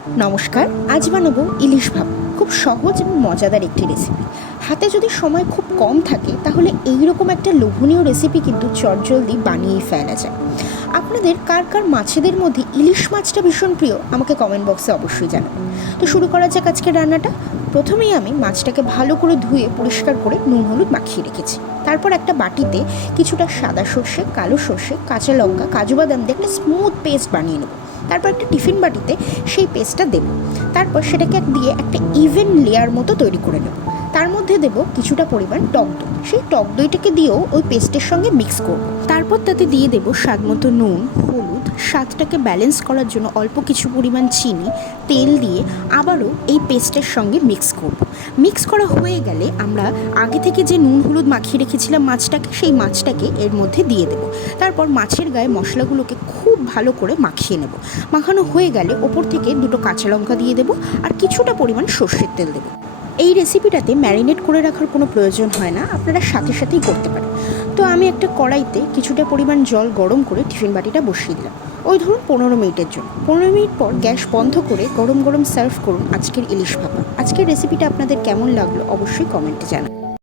নমস্কার, আজ বানাবো ইলিশ ভাপ খুব সহজ এবং মজাদার একটি রেসিপি হাতে যদি সময় খুব কম থাকে, তাহলে এই রকম একটা লোভনীয় রেসিপি কিন্তু চটজলদি বানিয়েই ফেলা যায়। আপনাদের কার কার মাছেদের মধ্যে ইলিশ মাছটা ভীষণ প্রিয়, আমাকে কমেন্ট বক্সে অবশ্যই জানাবেন তো শুরু করা যাক আজকে রান্নাটা। প্রথমেই আমি মাছটাকে ভালো করে ধুয়ে পরিষ্কার করে নুন, হলুদ মাখিয়ে রেখেছি। তারপর একটা বাটিতে কিছুটা সাদা সর্ষে, কালো সর্ষে, কাঁচা লঙ্কা, কাজু বাদাম দিয়ে একটা স্মুথ পেস্ট বানিয়ে নেব। তারপর একটা টিফিন বাটিতে সেই পেস্টটা দেবো। তারপর সেটাকে দিয়ে একটা ইভেন লেয়ার মতো তৈরি করে নেব। তার মধ্যে দেব কিছুটা পরিমাণ টক দই। সেই টক দইটাকে দিয়েও ওই পেস্টের সঙ্গে মিক্স করব। তারপর তাতে দিয়ে দেব স্বাদ মতো নুন, হলুদ, স্বাদটাকে ব্যালেন্স করার জন্য অল্প কিছু পরিমাণ চিনি, তেল দিয়ে আবারও এই পেস্টের সঙ্গে মিক্স করব। মিক্স করা হয়ে গেলে আমরা আগে থেকে যে নুন, হলুদ মাখিয়ে রেখেছিলাম মাছটাকে, সেই মাছটাকে এর মধ্যে দিয়ে দেব। তারপর মাছের গায়ে মশলাগুলোকে খুব ভালো করে মাখিয়ে নেব। মাখানো হয়ে গেলে ওপর থেকে দুটো কাঁচা লঙ্কা দিয়ে দেবো আর কিছুটা পরিমাণ সর্ষের তেল দেবো। এই রেসিপিটাতে ম্যারিনেট করে রাখার কোনো প্রয়োজন হয় না, আপনারা সাথে সাথেই করতে পারেন। তো আমি একটা কড়াইতে কিছুটা পরিমাণ জল গরম করে টিফিন বাটিটা বসিয়ে দিলাম। ওই ধরুন পনেরো মিনিটের জন্য। পনেরো মিনিট পর গ্যাস বন্ধ করে গরম গরম সার্ভ করুন আজকের ইলিশ ভাপা। আজকের রেসিপিটা আপনাদের কেমন লাগল অবশ্যই কমেন্টে জানান